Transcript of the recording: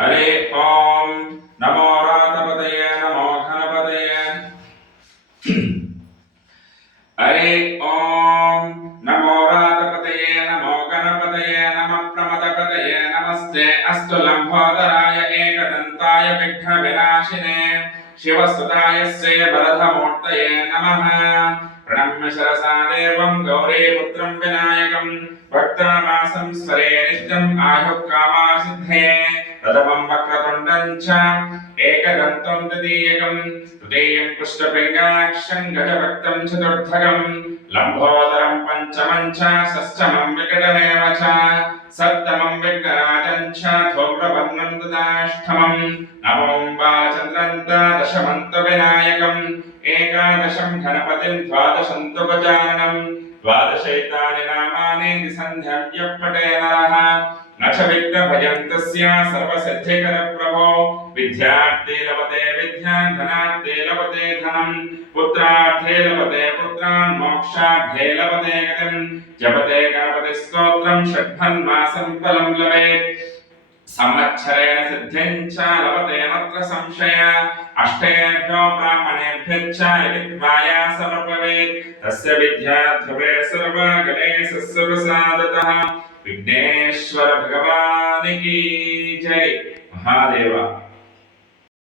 हरे ओम नमो रातपतये नमो घनपतये हरे ओम नमो रातपतये नमो गणपतये नमः प्रमदपतये नमस्ते अस्तु लंबोदराय एकदन्ताय विघ्नविनाशिने शिवसुताय श्रीवरदमूर्तये नमः प्रणम्य शिरसा देवं गौरीपुत्रं विनायकं भक्तामासं स्मरे नित्यम् आयुःकामासिद्धये प्रथमं वक्रतुण्डं च एकदन्तं तृतीयं पुष्पपिङ्गाक्षं गजभक्तं चतुर्थकं लम्बोदरं पञ्चमं च षष्ठमं विकटमेव च सप्तमं विघ्नराजं च धूम्रवर्णं तदाष्टमं नवमं वाचन्द्रं दशमं तु विनायकम् एकादशं गणपतिं द्वादशं तु गजाननं द्वादशैतानि नामानि निसन्ध्यं पठे नरः न च विघ्नभयं तस्य सर्वसिद्धिकरप्रभो विद्यार्थे लभते विद्यां धनार्थे लभते धनं पुत्रार्थे लभते पुत्रान् मोक्षार्थे लभते गतिं जपते गणपतिस्तोत्रं षड्भन्मासं फलं लभेत् संवत्सरेण सिद्धिं च लभते नत्र संशय अष्टेभ्यो ब्राह्मणेभ्यश्च लिखित्वाया समर्पयेत् तस्य विद्यार्थवे सर्वगणेशस्य प्रसादतः विघ्नेश्वर भगवान की जय। महादेवा।